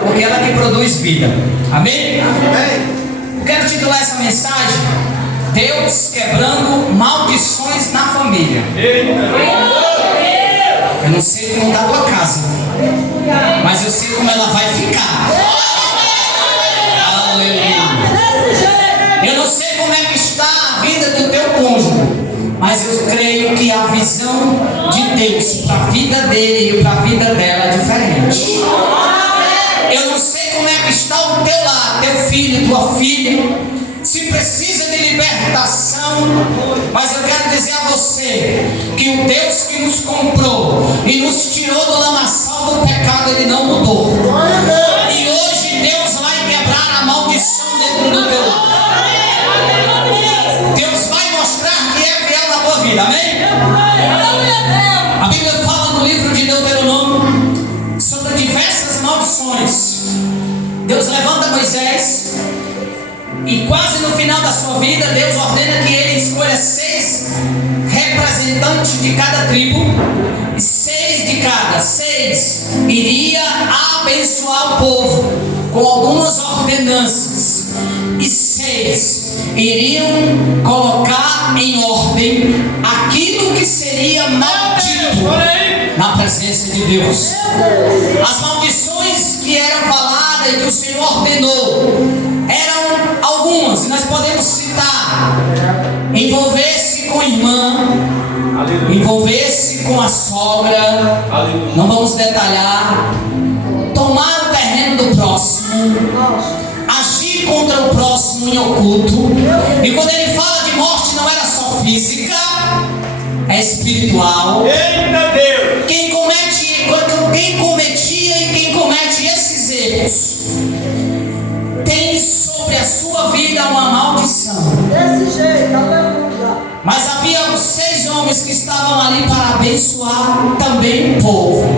porque ela que produz vida. Amém? Amém. Eu quero titular essa mensagem: Deus quebrando maldições na família. Eu não sei como está a tua casa, mas eu sei como ela vai ficar. Aleluia. Eu não sei como é que está a vida do teu cônjuge, mas eu creio que a visão de Deus para a vida dele e para a vida dela é diferente. Eu não sei como é que está o teu lar, teu filho, tua filha, se precisa de libertação, mas eu quero dizer a você que o Deus que nos comprou e nos tirou do lamaçal do pecado, Ele não mudou. E hoje Deus vai quebrar a maldição dentro do teu lar. Deus vai mostrar que é fiel na tua vida, amém? A Bíblia fala no livro de Deuteronômio sobre diversas maldições. Deus levanta Moisés e quase no final da sua vida, Deus ordena que ele escolha 6 representantes de cada tribo, e 6 de cada, 6 iria abençoar o povo com algumas ordenanças, e 6 iriam colocar em ordem aquilo que seria maldito na presença de Deus. As maldições que eram faladas e que o Senhor ordenou eram algumas, nós podemos citar: envolver-se com a irmã, envolver-se com a sogra, não vamos detalhar, tomar o terreno do próximo, agir contra o próximo em oculto. E quando ele fala de morte, não era só física, é espiritual. Eita Deus! Quem cometia e quem comete esses erros tem sobre a sua vida uma maldição. Desse jeito, aleluia. Mas havia os 6 homens que estavam ali para abençoar também o povo.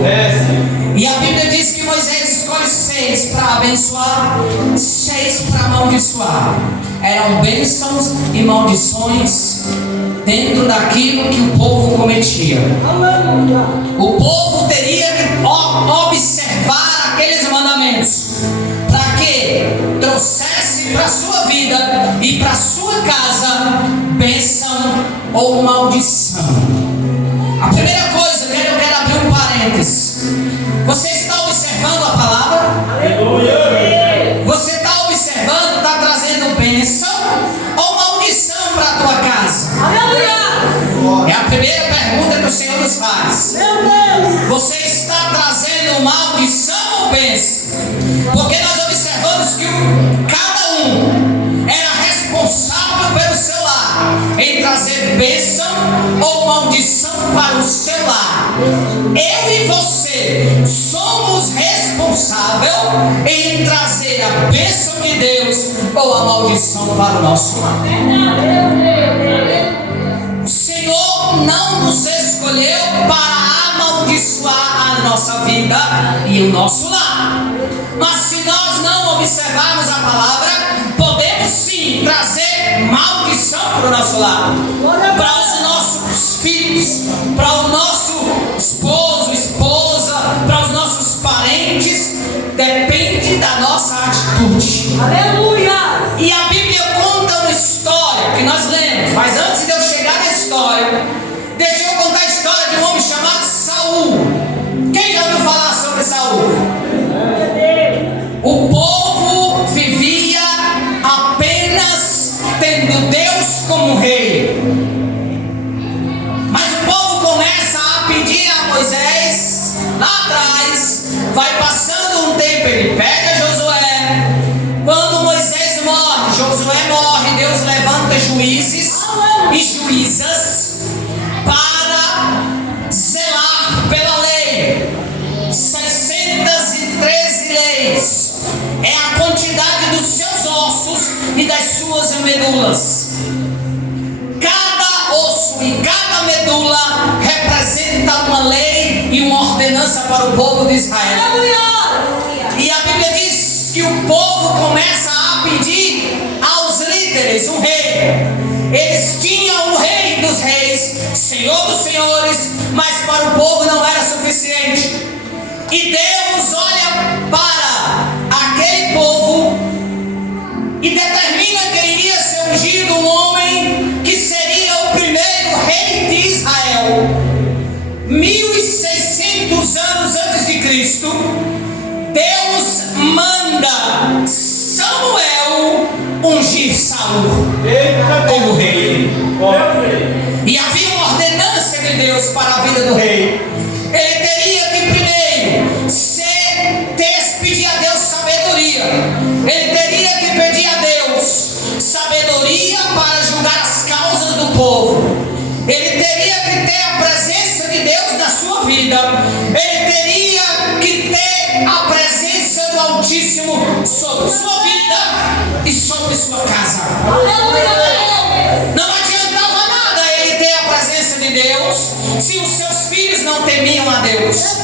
E a Bíblia diz que Moisés escolhe 6 para abençoar, 6 para amaldiçoar. Eram bênçãos e maldições dentro daquilo que o povo cometia. Aleluia. O povo teria que observar aqueles mandamentos para que trouxesse para a sua vida e para a sua casa bênção ou maldição. A primeira coisa, eu quero abrir um parênteses. Você está observando a palavra? Aleluia! Você está observando, está trazendo bênção ou maldição para a tua casa? Aleluia. É a primeira pergunta que o Senhor nos faz. Meu Deus. Você está trazendo maldição ou bênção? Porque nós observamos que cada um era responsável pelo seu lar, em trazer bênção ou maldição para o seu lar. Eu e você somos responsáveis em trazer a bênção de Deus ou a maldição para o nosso lar. O Senhor não nos escolheu para amaldiçoar a nossa vida e o nosso lar. Mas se nós não observarmos a palavra, podemos sim trazer maldição para o nosso lar, para os nossos filhos, para o nosso esposo, esposa, para os nossos parentes. Depende da nossa atitude. Aleluia. E a Bíblia conta uma história que nós lemos, mas antes de eu chegar na história, deixa eu contar a história de um homem chamado Saul. Quem já ouviu falar sobre Saul? O povo vivia apenas tendo Deus como rei. Mas o povo começa a pedir a Moisés lá atrás, vai passando um tempo, ele pega Josué. Quando Moisés morre, Josué morre, Deus levanta juízes e juízas para zelar pela lei. 613 leis é a quantidade dos seus ossos e das suas medulas. Cada osso e cada medula representa uma lei e uma ordenança para o povo de Israel. E a Bíblia diz que o povo começa a pedir aos líderes um rei. Eles tinham o rei dos reis, senhor dos senhores, mas para o povo não era suficiente. E Deus olha para Saul Eita como Deus. rei. Glória. E havia uma ordenança de Deus para a vida do rei. Ele teria que primeiro pedir a Deus sabedoria. Ele teria que pedir a Deus sabedoria para julgar as causas do povo. Ele teria que ter a presença de Deus na sua vida. Ele teria que ter a presença do Altíssimo sobre sua vida e sobre sua casa. Não adiantava nada ele ter a presença de Deus se os seus filhos não temiam a Deus.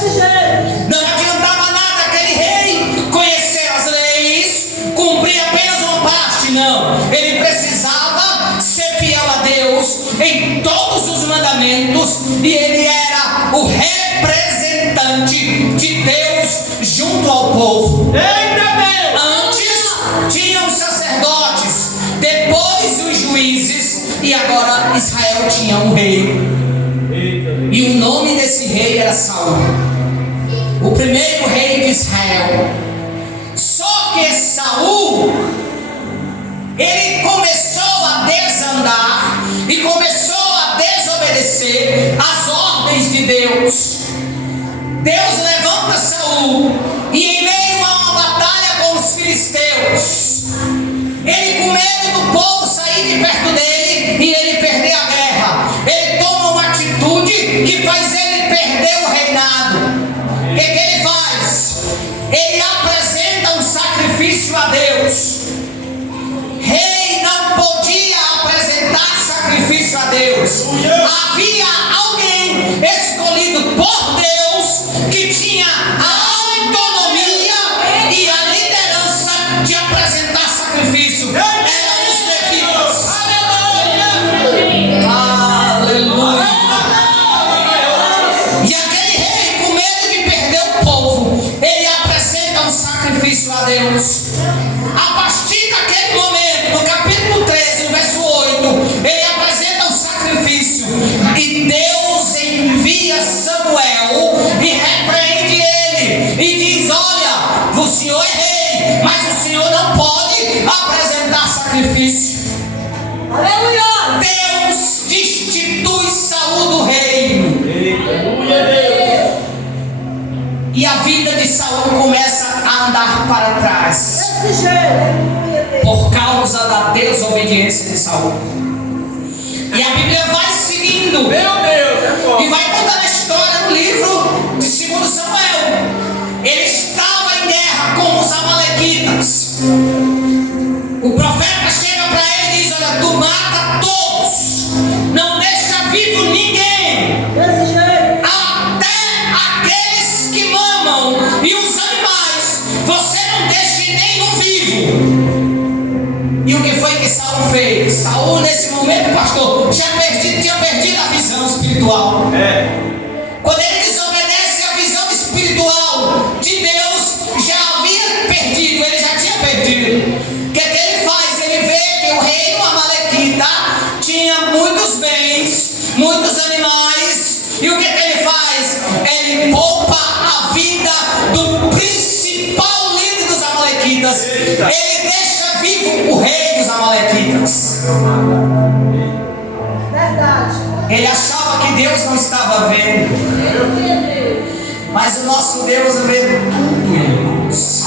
Não adiantava nada aquele rei conhecer as leis, cumprir apenas uma parte. Não, ele precisava ser fiel a Deus em todos os mandamentos, e ele era o representante de Deus junto ao povo. Eita Deus. Antes tinham os sacerdotes, depois os juízes, e agora Israel tinha um rei. Eita Deus. E o nome desse rei era Saul, o primeiro rei de Israel. Só que Saul, ele começou a desandar e começou a desobedecer as ordens de Deus. Deus levanta Saul, e em meio a uma batalha com os filisteus, ele, com medo do povo sair de perto dele e ele perder a guerra, ele toma uma atitude que faz ele perder o reinado. O que ele faz? Ele apresenta um sacrifício a Deus. Rei não podia apresentar sacrifício a Deus. Havia alguém escolhido por Deus que tinha a autonomia e a liderança de apresentar sacrifício. Eram os levitas. Aleluia. E aquele rei, com medo de perder o povo, ele apresenta um sacrifício a Deus. A partir daquele momento, no capítulo 13, no verso 8, ele apresenta um sacrifício, e Deus envia Samuel e repreende ele e diz: olha, o senhor é rei, mas o senhor não pode apresentar sacrifício. Deus destitui Saul do reino, e a vida de Saul começa a andar para trás por causa da desobediência de Saul. E a Bíblia vai seguindo, Meu Deus, é e forte. vai contando a história no livro de 2 Samuel. Ele estava em guerra com os amalequitas. O profeta chega para ele e diz: olha, tu mata todos, não deixa vivo ninguém, até aqueles que mamam e os animais, você não deixa nenhum vivo. E o que foi que Saul fez? Saul, nesse momento, pastor, tinha perdido a visão espiritual. Quando ele desobedece a visão espiritual de Deus, já havia perdido, ele já tinha perdido. O que ele faz? Ele vê que o reino amalequita tinha muitos bens, muitos animais, e o que ele faz? Ele poupa a vida do principal líder dos amalequitas. Ele deixa vivo o rei dos amalequitas. Ele achava que Deus não estava vendo, mas o nosso Deus vê tudo, irmãos.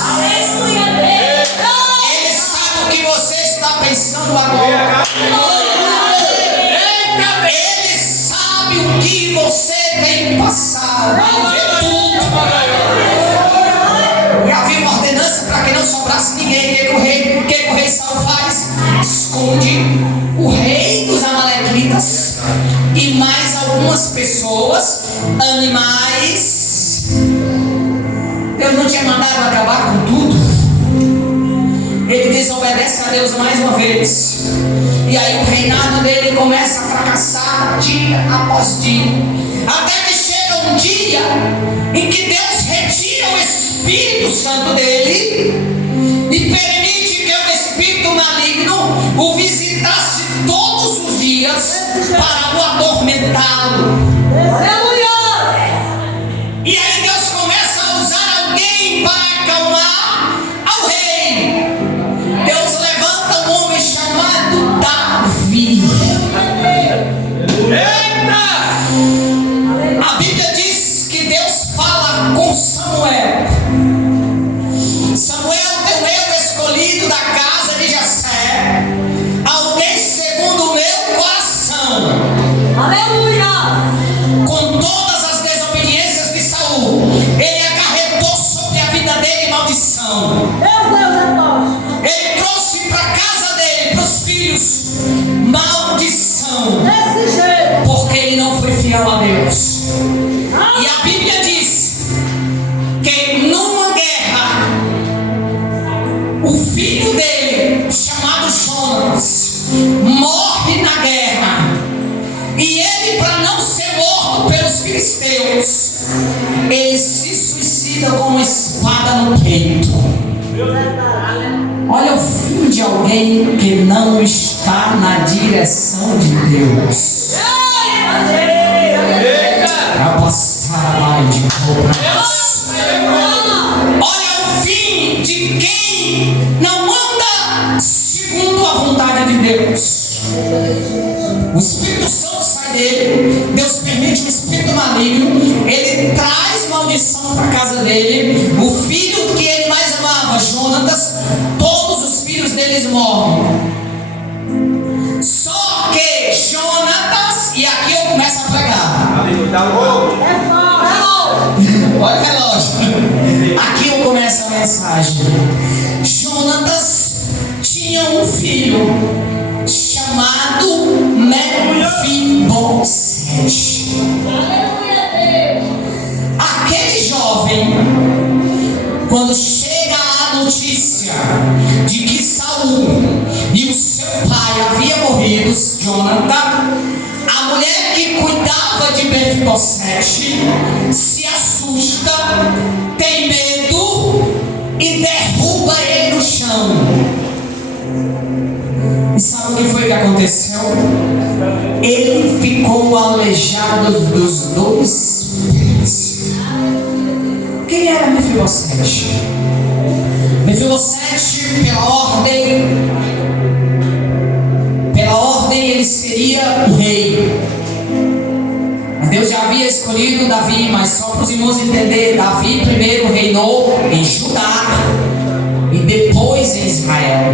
Ele sabe o que você está pensando agora. Ele sabe o que você tem passado. Ele vê tudo. E havia uma ordenança para que não sobrasse ninguém. O que o rei Saul faz? Esconde o rei dos amalequitas e mais algumas pessoas, animais. Deus não tinha mandado acabar com tudo. Ele desobedece a Deus mais uma vez, e aí o reinado dele começa a fracassar dia após dia, até que chega um dia em que Deus retira o Espírito Santo dele e permite que o espírito maligno o visitasse todos os dias para o atormentá-lo. E aí Deus começa a usar alguém para acalmar ao rei. Deus levanta um homem chamado Meu Deus é forte. Ele trouxe para a casa dele, para os filhos, maldição. Desse jeito. Porque ele não foi fiel a Deus. E a Bíblia diz que numa guerra, o filho dele, chamado Jonas, morre na guerra. E ele, para não ser morto pelos filisteus, ele se suicida com uma espada no peito. Olha o fim de alguém que não está na direção de Deus. Olha o fim de quem não anda segundo a vontade de Deus. O Espírito Santo sai dele, Deus permite um espírito maligno, ele traz maldição para a casa dele. O filho que ele mais amava, Jonatas, todos os filhos deles morrem. Só que Jonatas, e aqui eu começo a pregar. É forte. Olha o relógio. Aqui eu começo a mensagem. Jonatas tinha um filho chamado Mefibosete. Aquele jovem, quando chega a notícia de que Saul e o seu pai havia morrido, Jonathan, a mulher que cuidava de Mefibosete se assusta, tem medo e derruba ele no chão. E sabe o que foi que aconteceu? Ele ficou aleijado dos dois pés. Quem era Mefibosete? Mefibosete, pela ordem ele seria o rei. Mas Deus já havia escolhido Davi, mas só para os irmãos entenderem, Davi primeiro reinou em Judá e depois em Israel.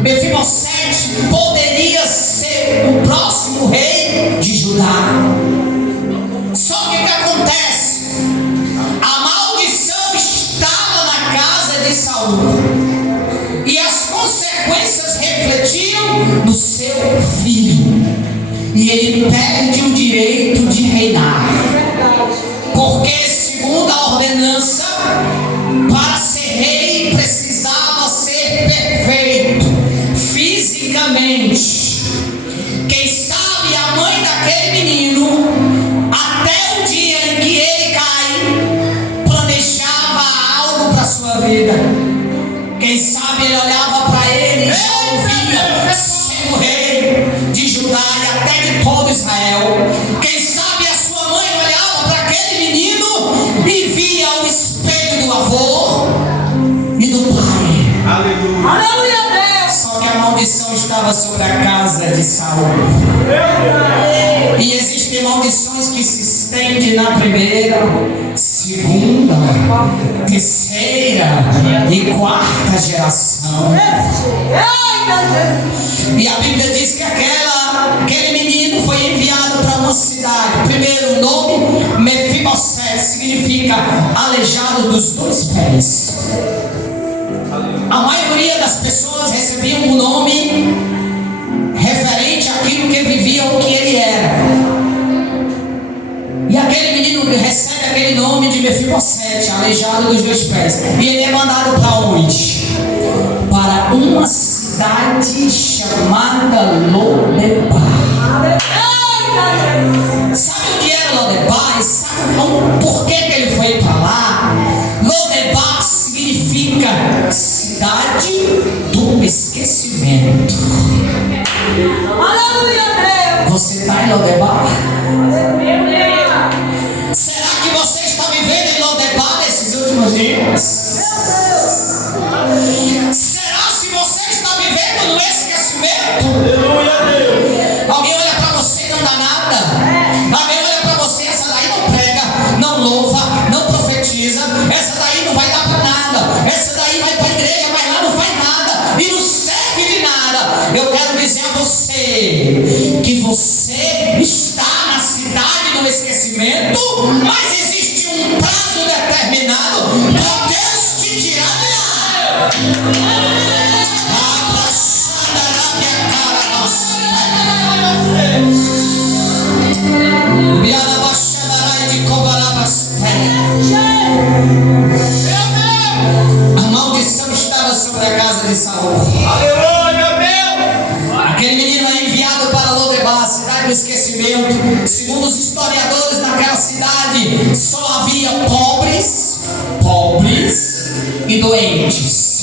Mefibosete poderia ser o próximo rei de Judá. Só que o que acontece? A maldição estava na casa de Saul e as consequências refletiam no seu filho. E ele perde o direito de reinar. Porque, segundo a ordenança, para ser rei precisava ser perfeito fisicamente. Quem sabe a mãe daquele menino, até o dia em que ele cai, planejava algo para sua vida. Quem sabe ele olhava para ele e já ouvia ser o rei de Judá e até de todo Israel. Quem sabe a sua mãe olhava para aquele menino e via o espelho do avô e do pai. Aleluia, Deus. Só que a maldição estava sobre a casa de Saul. E existem maldições que se estendem na primeira, segunda, terceira e quarta geração. E a Bíblia diz que aquele menino foi enviado para uma cidade. Primeiro, o nome Mefibosete significa aleijado dos dois pés. A maioria das pessoas recebiam um nome referente àquilo que vivia ou que ele era. E aquele menino recebe aquele nome de Mefibosete, aleijado dos dois pés. E ele é mandado para onde? Para uma cidade chamada Lodebar. Sabe o que era Lodebar? Sabe por que ele foi para lá? Lodebar significa cidade do esquecimento. Aleluia, Deus. Você está em Lodebar? Aleluia. Será que você está vivendo em Lodebar nesses últimos dias? Será que você está vivendo no esquecimento? Alguém olha para você e não dá nada? Alguém olha para você, essa daí não prega, não louva, não profetiza, essa daí não vai dar para nada, essa daí vai para a igreja, mas lá não faz nada e não serve de nada. Eu quero dizer a você que você está na cidade do esquecimento, mas existe um prazo determinado para Deus A maldição estava sobre a casa de Saul. Aleluia, meu. Aquele menino é enviado para Lodebar, cidade do esquecimento. Segundo os historiadores, naquela cidade só havia pobres e doentes.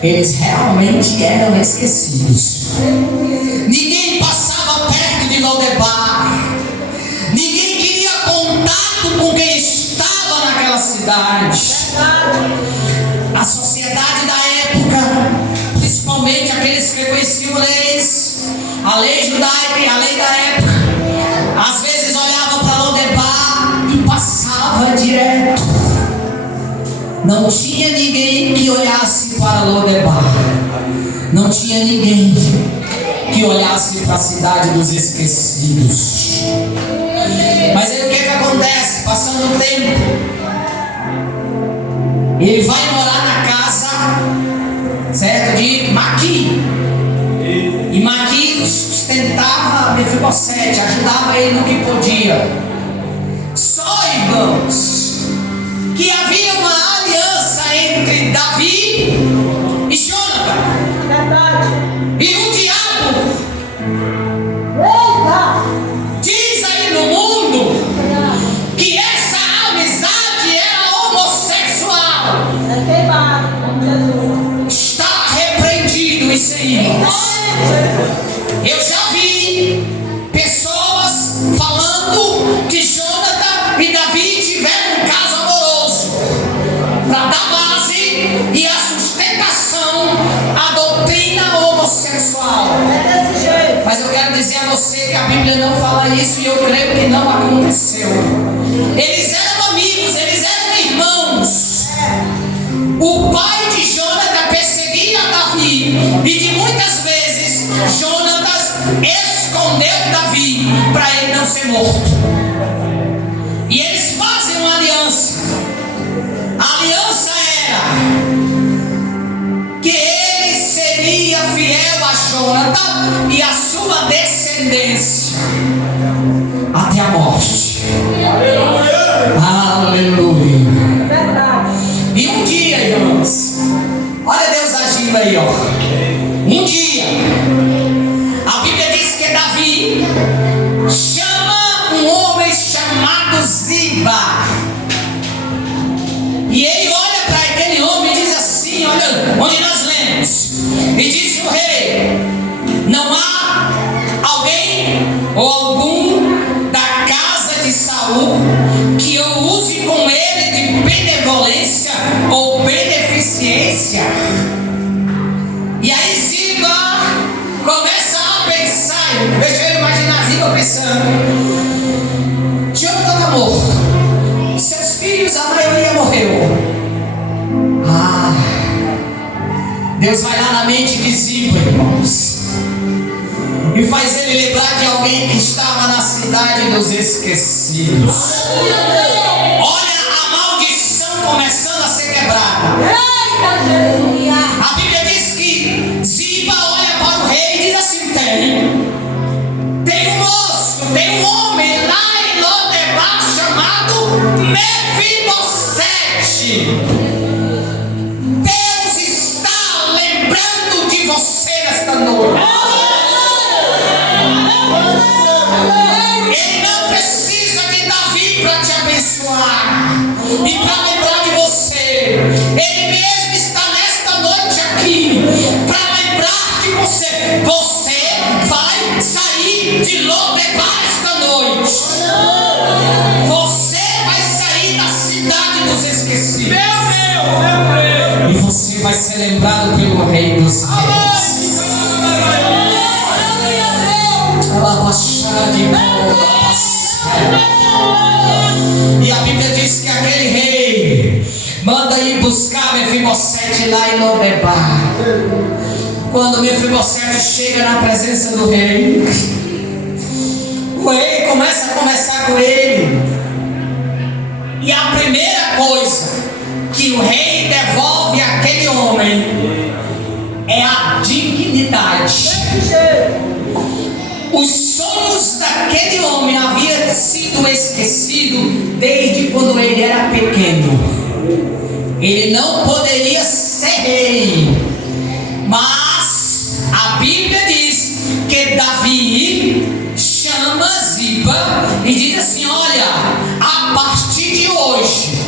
Eles realmente eram esquecidos. Ninguém passava perto de Lodebar. Ninguém queria contato com quem estava naquela cidade. A sociedade da época, principalmente aqueles que conheciam a lei judaica e a lei da época, às vezes olhavam para Lodebar e passava direto. Não tinha ninguém que olhasse para Lodebar. Não tinha ninguém que olhasse para a cidade dos esquecidos. Mas aí o que acontece? Passando o tempo, ele vai morar na casa, certo, de Maqui. E Maqui sustentava Mefibosete, ajudava ele no que podia. Só, irmãos, que havia uma aliança entre Davi e Jonathan. E o diabo diz aí no mundo que essa amizade era homossexual. Está repreendido isso aí, irmãos. Eu já vi pessoas falando que Jonathan e Davi tiveram um caso amoroso para dar base e a sustentação à doutrina homossexual. Mas eu quero dizer a você que a Bíblia não fala isso e eu creio que não aconteceu. Eles eram amigos, eles eram irmãos. O pai de Jonathan perseguia Davi e de muitas vezes Jonatas escondeu Davi para ele não ser morto. E eles fazem uma aliança. A aliança era que ele seria fiel a Jonathan e a sua descendência até a morte. Aleluia. E um dia, irmãos, olha Deus agindo aí, ó. Um dia, a Bíblia diz que Davi chama um homem chamado Ziba. E ele olha para aquele homem e diz assim, olha onde nós lemos. E disse o rei: não há alguém ou algum da casa de Saul que eu use com ele de benevolência ou beneficência. E aí Ziba começa a pensar, deixa eu imaginar Ziba pensando: Jonathan está morto, seus filhos, a maioria morreu. Deus vai lá na mente de Ziba, irmãos, e faz ele lembrar de alguém que estava na cidade dos esquecidos. Olha a maldição começando a ser quebrada. A Bíblia diz que Ziba olha para o rei e diz assim: tem um moço, tem um homem lá em Lodebar chamado Mefibosete. Deus está lembrando de você nesta noite. Ele não precisa de Davi para te abençoar e para lembrar de você. Ele mesmo está nesta noite aqui para lembrar de você. Você vai sair de Lodebar esta noite. Você vai sair da cidade dos esquecidos. Meu Deus, e você vai ser lembrado pelo Rei dos Reis. E a Bíblia diz que aquele rei manda ir buscar Mefibosete lá em Lodebar. Quando Mefibosete chega na presença do rei, o rei começa a conversar com ele. E a primeira coisa que o rei devolve àquele homem homem é a dignidade. Os sonhos daquele homem haviam sido esquecidos desde quando ele era pequeno. Ele não poderia ser rei, mas a Bíblia diz que Davi chama Ziba e diz assim: olha, a partir de hoje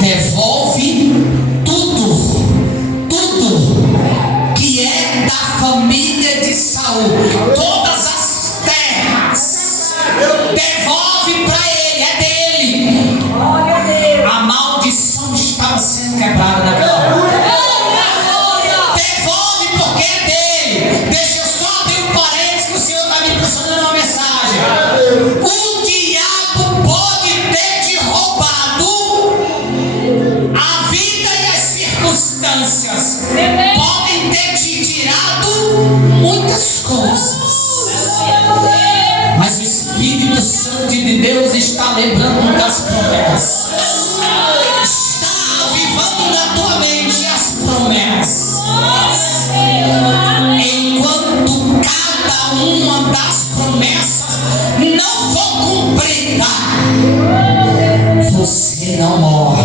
devolve tudo que é da família de Saul, todas as terras, devolve para ele, é dele. A maldição estava sendo quebrada naquela hora. Devolve porque é dele. Deixa eu só abrir um parênteses que o Senhor está me impressionando uma mensagem. O diabo pode ter te roubado a vida e as circunstâncias, podem ter te tirado muitas coisas, mas o Espírito Santo de Deus está lembrando das promessas, está avivando na tua mente as promessas. Enquanto cada uma das promessas não for cumprida, você não morre.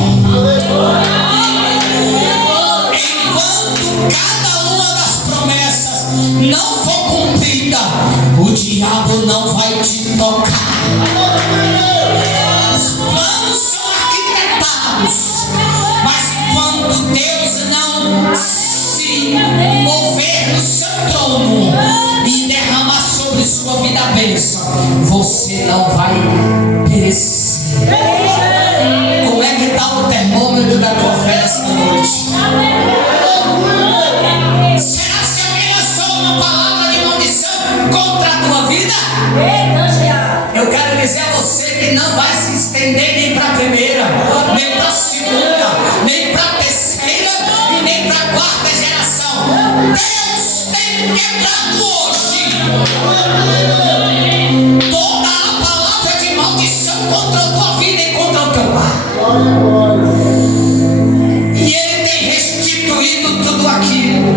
Enquanto cada uma das promessas não for cumprida, o diabo não vai te tocar. Os planos são arquitetados, mas enquanto Deus não se mover no seu trono e derramar sobre sua vida a bênção, você não vai perecer. Como é que está o termômetro da tua fé esta noite? Será que alguém lançou uma palavra de maldição contra a tua vida? Eu quero dizer a você que não vai se estender nem para a primeira, nem para a segunda, nem para a terceira e nem para a quarta geração. Deus tem quebrado hoje toda a palavra de maldição contra a tua vida e contra o teu lar. E Ele tem restituído tudo aquilo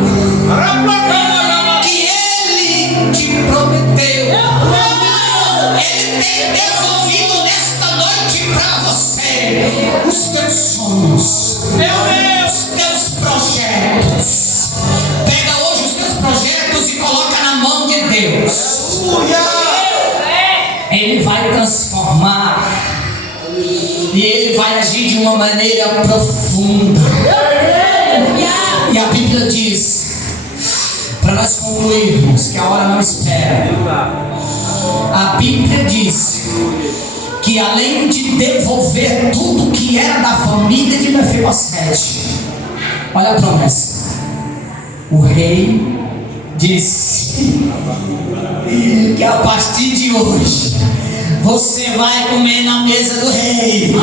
que Ele te prometeu. Ele tem devolvido nesta noite para você os teus sonhos, os teus projetos. Pega hoje os teus projetos e coloca na mão de Deus. Ele vai transformar e Ele vai agir de uma maneira profunda. E a Bíblia diz, para nós concluirmos, que a hora não espera, a Bíblia diz que além de devolver tudo que era da família de Mefibosete, olha a promessa, o rei disse que a partir de hoje você vai comer na mesa do rei.